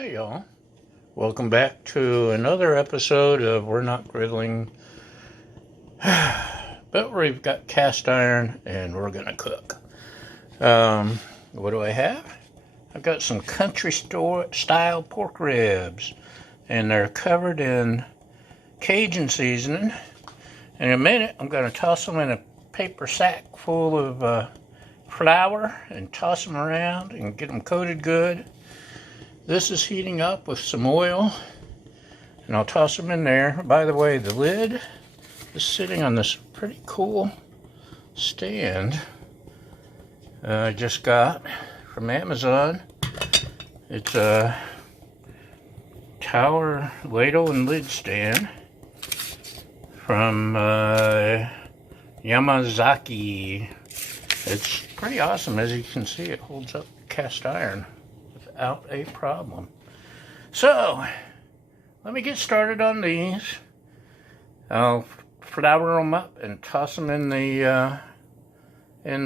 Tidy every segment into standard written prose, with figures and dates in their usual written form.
Hey y'all, welcome back to another episode of We're Not Griddling, but we've got cast iron and we're gonna cook. What do I have? I've got some country store style pork ribs and they're covered in Cajun seasoning. In a minute I'm gonna toss them in a paper sack full of flour and toss them around and get them coated good. This is heating up with some oil, and I'll toss them in there. By the way, the lid is sitting on this pretty cool stand I just got from Amazon. It's a tower ladle and lid stand from Yamazaki. It's pretty awesome. As you can see, it holds up cast iron without a problem. So, let me get started on these. I'll flour them up and toss them in the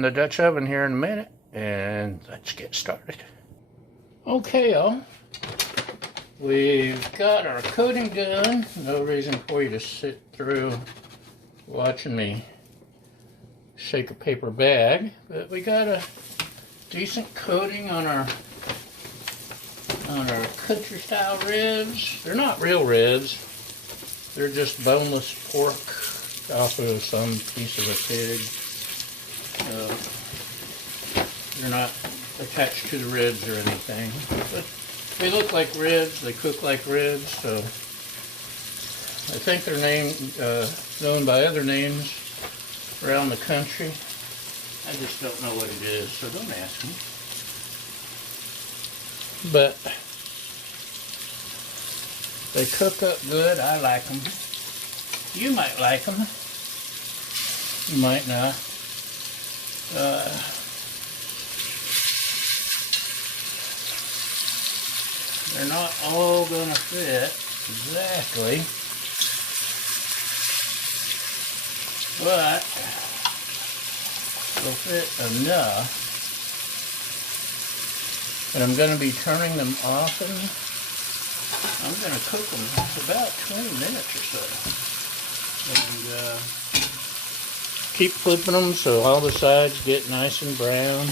Dutch oven here in a minute, and let's get started. Okay, y'all. We've got our coating done. No reason for you to sit through watching me shake a paper bag, but we got a decent coating on our country style ribs. They're not real ribs. They're just boneless pork off of some piece of a pig. They're not attached to the ribs or anything. But they look like ribs. They cook like ribs. So I think they're known by other names around the country. I just don't know what it is, so don't ask me. But they cook up good. I like them. You might like them. You might not. They're not all gonna fit exactly, but they'll fit enough. And I'm going to be turning them often. I'm going to cook them for about 20 minutes or so. And keep flipping them so all the sides get nice and brown.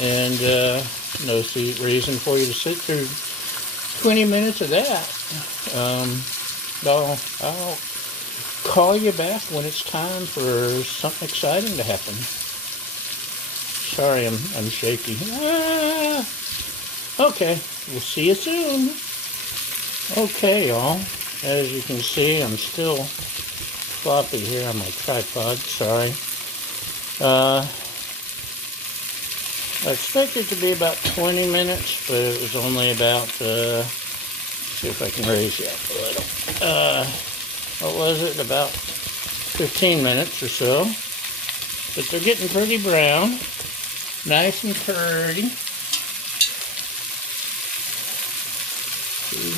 And no reason for you to sit through 20 minutes of that. I'll call you back when it's time for something exciting to happen. Sorry, I'm shaky. Okay, we'll see you soon. Okay, y'all. As you can see, I'm still floppy here on my tripod. Sorry. I expected it to be about 20 minutes, but it was only about, see if I can raise you up a little. What was it? About 15 minutes or so. But they're getting pretty brown. Nice and curdy. See?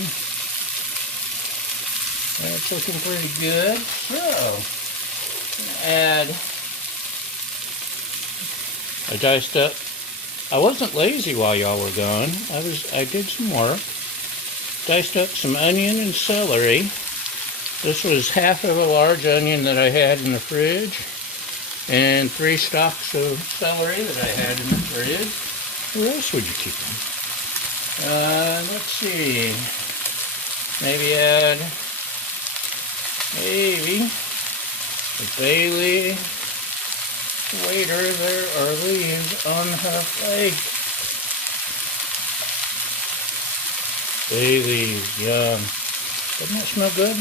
That's looking pretty good. So, I diced up. I wasn't lazy while y'all were gone. I did some work. Diced up some onion and celery. This was half of a large onion that I had in the fridge, and 3 stalks of celery that I had in the fridge. Where else would you keep them? Let's see. Maybe add a bay leaf. Waiter, there are leaves on her plate. Bay leaves, yum. Doesn't that smell good?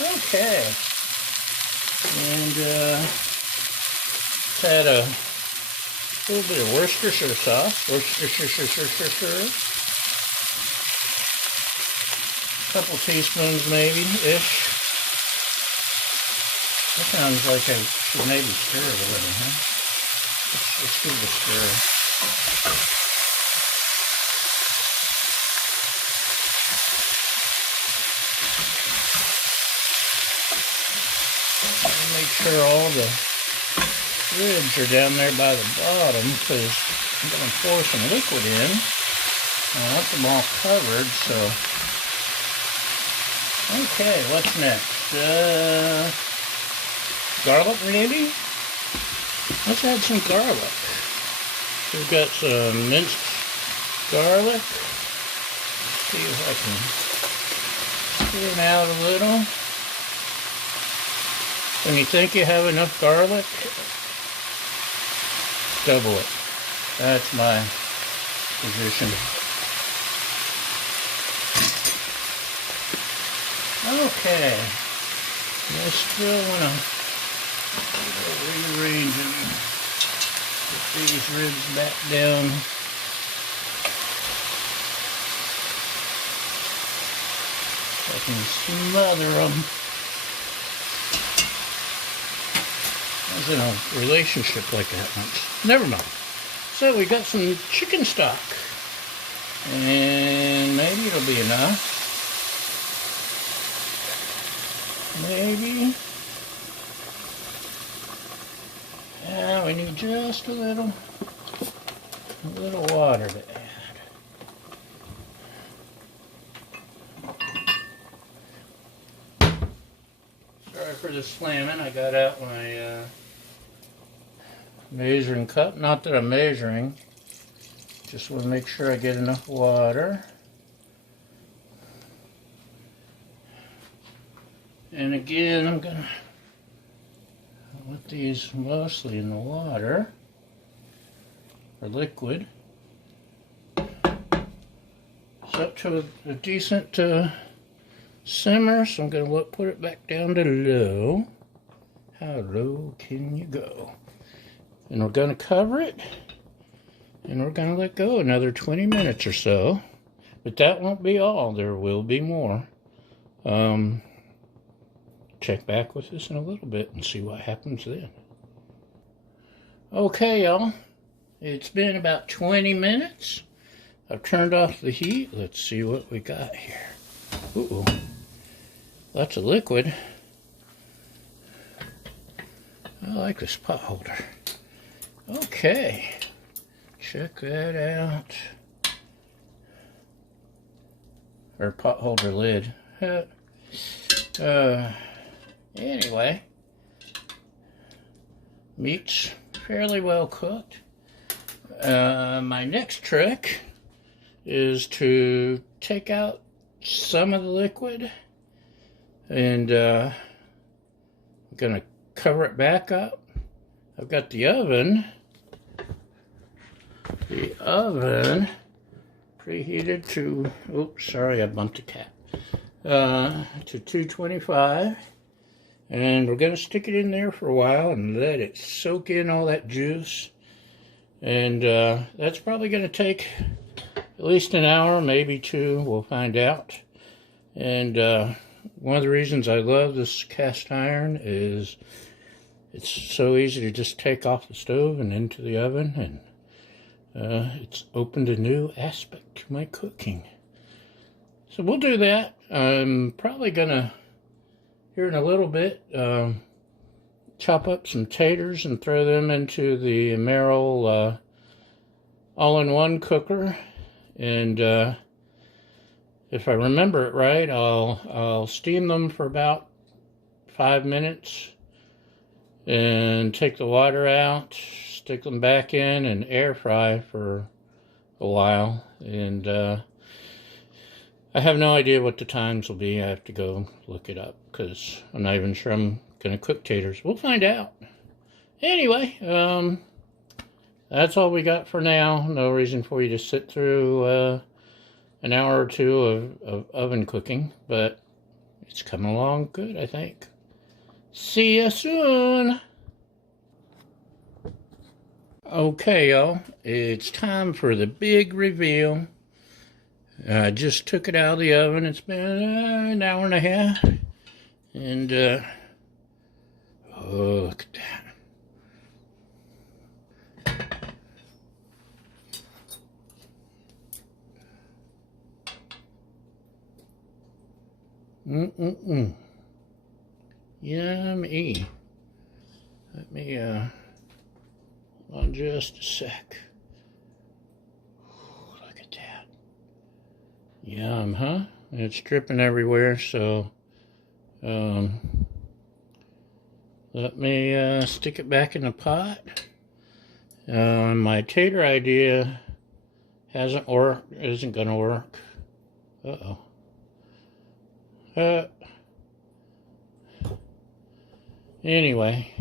Okay. And add a little bit of Worcestershire sauce. Worcestershire. A couple teaspoons maybe-ish. That sounds like I should maybe stir it a little, huh? Let's give it a stir. Make sure all the ribs are down there by the bottom, because I'm going to pour some liquid in. I want them all covered, so. Okay, what's next? Garlic maybe? Let's add some garlic. We've got some minced garlic. See if I can get it out a little. When you think you have enough garlic, double it. That's my position. Okay. I still want to rearrange them. Get these ribs back down. I can smother them. I was in a relationship like that once. Never mind. So we got some chicken stock. And maybe it'll be enough. Maybe. Yeah, we need just a little water to add. Sorry for the slamming. I got out my measuring cup. Not that I'm measuring. Just want to make sure I get enough water. And again, I'm going to put these mostly in the water, or liquid. It's up to a decent simmer, so I'm going to put it back down to low. How low can you go? And we're going to cover it, and we're going to let go another 20 minutes or so. But that won't be all. There will be more. Check back with us in a little bit and see what happens then. Okay, y'all. It's been about 20 minutes. I've turned off the heat. Let's see what we got here. Ooh, lots of liquid. I like this pot holder. Okay, check that out. Or pot holder lid. Anyway, meat's fairly well cooked. My next trick is to take out some of the liquid, and I'm gonna cover it back up. I've got the oven preheated to, oops, sorry, I bumped the cap, to 225. And we're going to stick it in there for a while and let it soak in all that juice. And that's probably going to take at least an hour, maybe two. We'll find out. And one of the reasons I love this cast iron is it's so easy to just take off the stove and into the oven. And it's opened a new aspect to my cooking. So we'll do that. I'm probably going to, here in a little bit, chop up some taters and throw them into the Merrill all-in-one cooker. And if I remember it right, I'll steam them for about 5 minutes and take the water out, stick them back in, and air fry for a while. And I have no idea what the times will be. I have to go look it up because I'm not even sure I'm going to cook taters. We'll find out. Anyway, that's all we got for now. No reason for you to sit through an hour or two of oven cooking, but it's coming along good, I think. See you soon. Okay, y'all. It's time for the big reveal. I just took it out of the oven. It's been an hour and a half. And, oh, look at that. Yummy. Let me, hold on just a sec. Look at that. Yum, huh? It's dripping everywhere, so let me stick it back in the pot. My tater idea isn't gonna work. Anyway,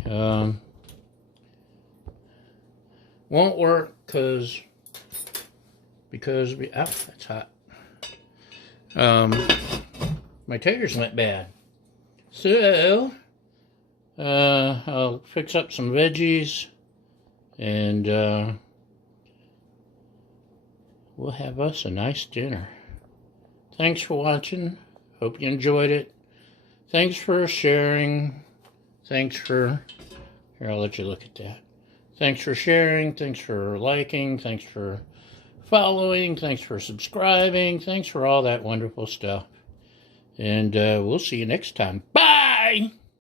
won't work because that's hot. My taters went bad. So, I'll fix up some veggies and, we'll have us a nice dinner. Thanks for watching. Hope you enjoyed it. Thanks for sharing. Thanks for, here, I'll let you look at that. Thanks for sharing. Thanks for liking. Thanks for following. Thanks for subscribing. Thanks for all that wonderful stuff. And we'll see you next time. Bye!